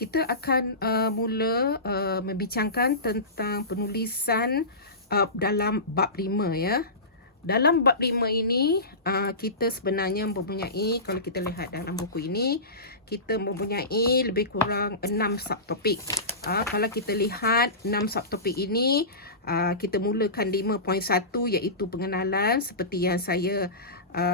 Kita akan mula membincangkan tentang penulisan dalam bab 5 ya. Dalam bab 5 ini kita sebenarnya mempunyai, kalau kita lihat dalam buku ini, kita mempunyai lebih kurang 6 subtopik. Kalau kita lihat 6 subtopik ini, kita mulakan 5.1 iaitu pengenalan. Seperti yang saya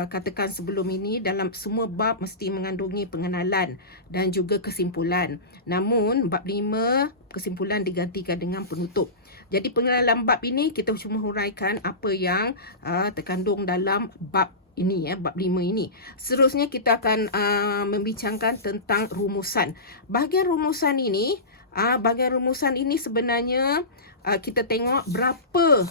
katakan sebelum ini, dalam semua bab mesti mengandungi pengenalan dan juga kesimpulan. Namun bab 5 kesimpulan digantikan dengan penutup. Jadi pengenalan bab ini kita cuma huraikan apa yang terkandung dalam bab ini ya, bab 5 ini. Seterusnya kita akan membincangkan tentang rumusan. Bahagian rumusan ini sebenarnya kita tengok berapa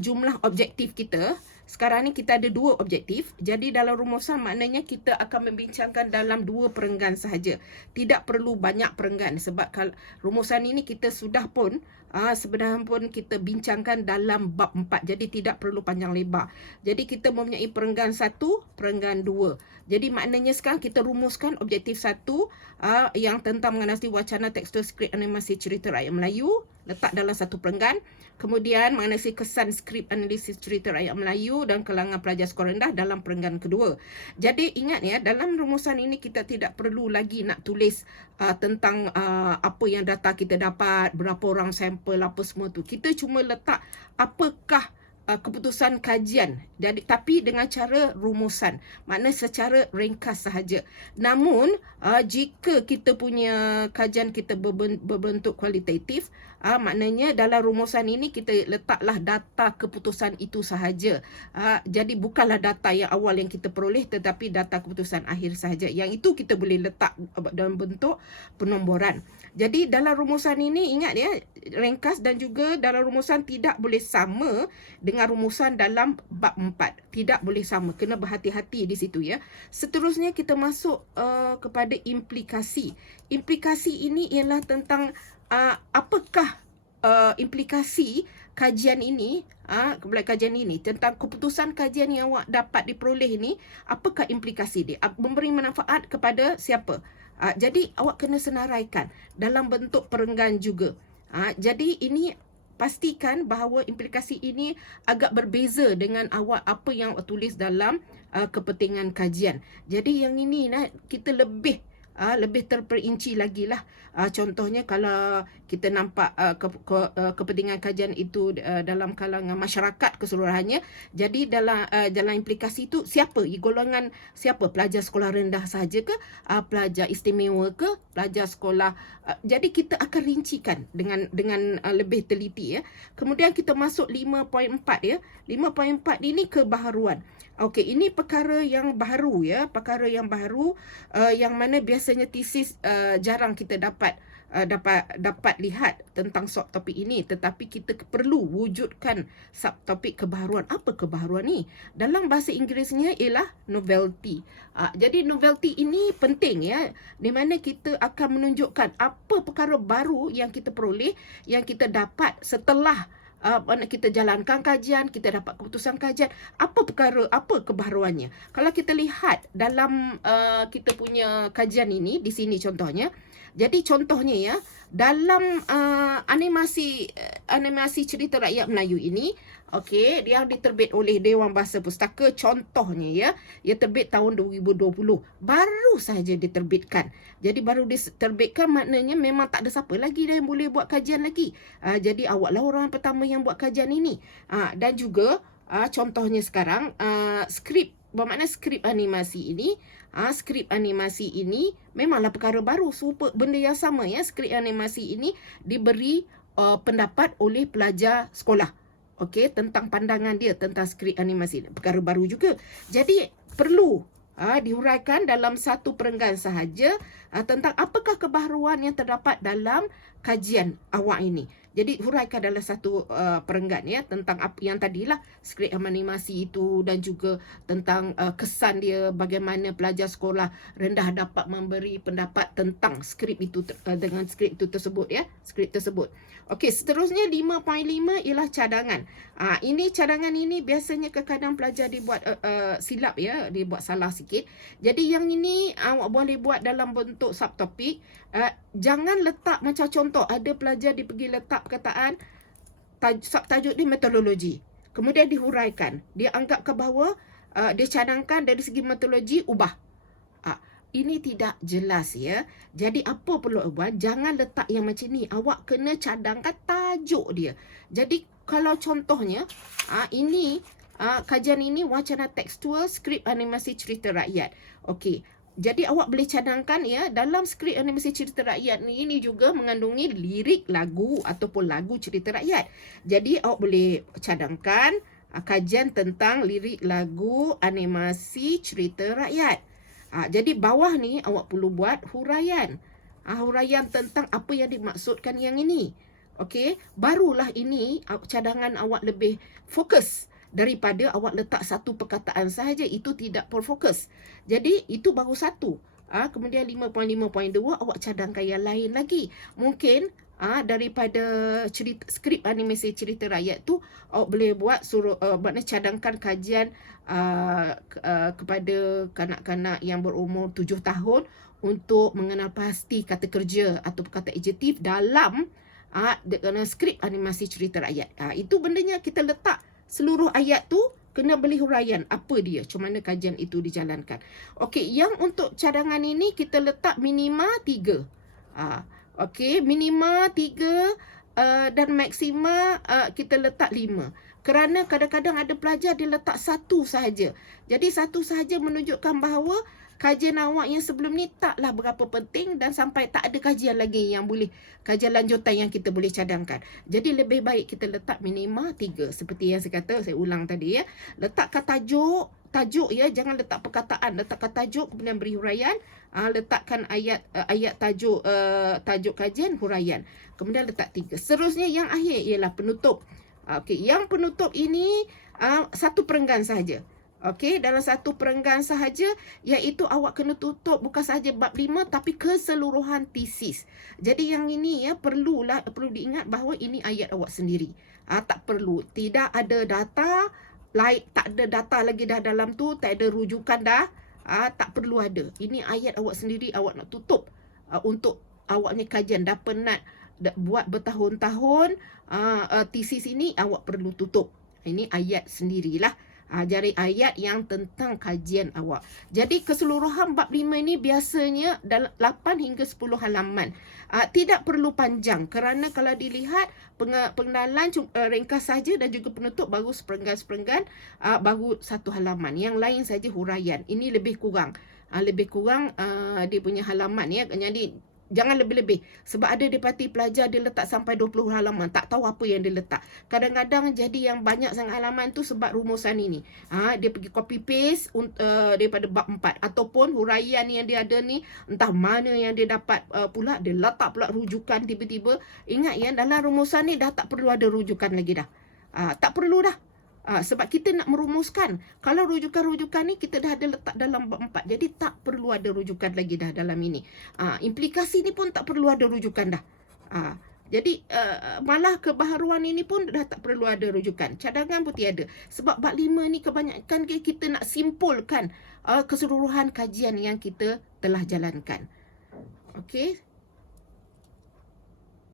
jumlah objektif kita. Sekarang ni kita ada 2 objektif. Jadi dalam rumusan maknanya kita akan membincangkan dalam 2 perenggan sahaja. Tidak perlu banyak perenggan sebab kalau rumusan ini kita sudah pun sebenarnya pun kita bincangkan dalam bab 4. Jadi tidak perlu panjang lebar. Jadi kita mempunyai perenggan 1, perenggan 2. Jadi maknanya sekarang kita rumuskan objektif 1 yang tentang mengenali wacana tekstur skrip animasi cerita rakyat Melayu, letak dalam satu perenggan. Kemudian mengenai kesan skrip analisis cerita rakyat Melayu dan kalangan pelajar sekolah rendah dalam perenggan kedua. Jadi ingat ya, dalam rumusan ini kita tidak perlu lagi nak tulis tentang apa yang data kita dapat, berapa orang sampel, apa semua tu. Kita cuma letak apakah keputusan kajian, jadi tapi dengan cara rumusan, makna secara ringkas sahaja. Namun jika kita punya kajian kita berbentuk kualitatif, maknanya dalam rumusan ini kita letaklah data keputusan itu sahaja. Jadi bukanlah data yang awal yang kita peroleh, tetapi data keputusan akhir sahaja. Yang itu kita boleh letak dalam bentuk penomboran. Jadi dalam rumusan ini ingat ya, ringkas dan juga dalam rumusan tidak boleh sama dengan rumusan dalam bab 4. Tidak boleh sama, kena berhati-hati di situ ya. Seterusnya kita masuk kepada implikasi. Implikasi ini ialah tentang apakah implikasi kajian ini, kajian ini tentang keputusan kajian yang awak dapat diperoleh ini, apakah implikasi dia? Memberi manfaat kepada siapa? Jadi awak kena senaraikan dalam bentuk perenggan juga. Jadi ini pastikan bahawa implikasi ini agak berbeza dengan awak apa yang awak tulis dalam kepentingan kajian. Jadi yang ini kita lebih terperinci lagi lah. Contohnya kalau kita nampak kepentingan kajian itu dalam kalangan masyarakat keseluruhannya. Jadi dalam implikasi itu siapa? Golongan siapa? Pelajar sekolah rendah sahaja ke? Pelajar istimewa ke? Pelajar sekolah. Jadi kita akan rincikan dengan lebih teliti ya. Kemudian kita masuk 5.4 ya. 5.4 ini kebaharuan. Okey, ini perkara yang baru ya, perkara yang baru yang mana biasanya tesis jarang kita dapat lihat tentang subtopik ini, tetapi kita perlu wujudkan subtopik kebaharuan. Apa kebaharuan ni? Dalam bahasa Inggerisnya ialah novelty. Jadi novelty ini penting ya, di mana kita akan menunjukkan apa perkara baru yang kita peroleh, yang kita dapat setelah kita jalankan kajian, kita dapat keputusan kajian, apa kebaharuannya. Kalau kita lihat dalam kita punya kajian ini, di sini contohnya. Jadi contohnya ya, dalam animasi cerita rakyat Melayu ini, okey, dia diterbit oleh Dewan Bahasa Pustaka, contohnya ya, ia terbit tahun 2020. Baru sahaja diterbitkan. Jadi baru diterbitkan maknanya memang tak ada siapa lagi yang boleh buat kajian lagi. Jadi awaklah orang pertama yang buat kajian ini. Dan juga contohnya sekarang skrip, bermakna skrip animasi ini, memanglah perkara baru, serupa benda yang sama ya. Skrip animasi ini diberi pendapat oleh pelajar sekolah. Okey, tentang pandangan dia tentang skrip animasi, perkara baru juga. Jadi perlu dihuraikan dalam satu perenggan sahaja tentang apakah kebaharuan yang terdapat dalam kajian awak ini. Jadi huraikan dalam satu perenggan ya tentang apa yang tadilah skrip animasi itu, dan juga tentang kesan dia, bagaimana pelajar sekolah rendah dapat memberi pendapat tentang skrip itu dengan skrip itu tersebut ya, skrip tersebut. Okey, seterusnya 5.5 ialah cadangan. Ini cadangan ini biasanya kadang-kadang pelajar dibuat silap ya, dibuat salah sikit. Jadi yang ini awak boleh buat dalam bentuk subtopik. Jangan letak macam contoh, ada pelajar pergi letak perkataan subtajuk dia metodologi, kemudian dihuraikan, dia anggap ke bahawa dia cadangkan dari segi metodologi, ubah. Ini tidak jelas ya. Jadi apa perlu buat? Jangan letak yang macam ni. Awak kena cadangkan tajuk dia. Jadi kalau contohnya ini kajian ini wacana tekstual skrip animasi cerita rakyat. Okey. Jadi awak boleh cadangkan ya, dalam skrip animasi cerita rakyat ini juga mengandungi lirik lagu ataupun lagu cerita rakyat. Jadi awak boleh cadangkan kajian tentang lirik lagu animasi cerita rakyat. Jadi bawah ni awak perlu buat huraian. Huraian tentang apa yang dimaksudkan yang ini. Okey, barulah ini cadangan awak lebih fokus daripada awak letak satu perkataan sahaja, itu tidak berfokus. Jadi itu baru satu. Kemudian 5.5.2 awak cadangkan yang lain lagi. Mungkin daripada skrip animasi cerita rakyat tu awak boleh buat maknanya cadangkan kajian kepada kanak-kanak yang berumur 7 tahun untuk mengenal pasti kata kerja atau kata adjektif dalam skrip animasi cerita rakyat. Itu bendanya kita letak seluruh ayat tu kena beli huraian apa dia, macam mana kajian itu dijalankan. Okey, yang untuk cadangan ini kita letak minima 3. Okey, minima 3 dan maksima kita letak 5. Kerana kadang-kadang ada pelajar dia letak satu sahaja. Jadi satu sahaja menunjukkan bahawa kajian awak yang sebelum ni taklah berapa penting dan sampai tak ada kajian lagi yang boleh, kajian lanjutan yang kita boleh cadangkan. Jadi lebih baik kita letak minima 3. Seperti yang saya kata, saya ulang tadi ya. Letakkan tajuk ya, jangan letak perkataan, letakkan tajuk kemudian beri huraian. Letakkan ayat tajuk kajian, huraian. Kemudian letak 3. Seterusnya yang akhir ialah penutup. Okey, yang penutup ini satu perenggan sahaja. Okey, dalam satu perenggan sahaja, iaitu awak kena tutup bukan sahaja bab 5 tapi keseluruhan tesis. Jadi yang ini ya perlu diingat bahawa ini ayat awak sendiri. Tak perlu, tidak ada data lain, tak ada data lagi dah dalam tu, tak ada rujukan dah. Tak perlu ada. Ini ayat awak sendiri, awak nak tutup untuk awaknya kajian dah penat buat bertahun-tahun tesis ini, awak perlu tutup. Ini ayat sendirilah. Jadi ayat yang tentang kajian awak. Jadi keseluruhan bab 5 ini biasanya dalam 8 hingga 10 halaman. Tidak perlu panjang kerana kalau dilihat pengenalan ringkas saja dan juga penutup baru seperenggan baru 1 halaman. Yang lain saja huraian. Ini lebih kurang. Dia punya halaman ya. Jadi jangan lebih-lebih. Sebab ada dipati pelajar dia letak sampai 20 halaman. Tak tahu apa yang dia letak. Kadang-kadang jadi yang banyak sangat halaman tu sebab rumusan ini. Dia pergi copy paste daripada bab 4. Ataupun huraian yang dia ada ni, entah mana yang dia dapat pula. Dia letak pula rujukan tiba-tiba. Ingat ya, dalam rumusan ni dah tak perlu ada rujukan lagi dah. Tak perlu dah. Sebab kita nak merumuskan. Kalau rujukan-rujukan ni kita dah ada letak dalam bab 4. Jadi tak perlu ada rujukan lagi dah dalam ini. Implikasi ni pun tak perlu ada rujukan dah. Jadi malah kebaharuan ini pun dah tak perlu ada rujukan. Cadangan pun tiada. Sebab bab 5 ni kebanyakan kita nak simpulkan keseluruhan kajian yang kita telah jalankan. Okey.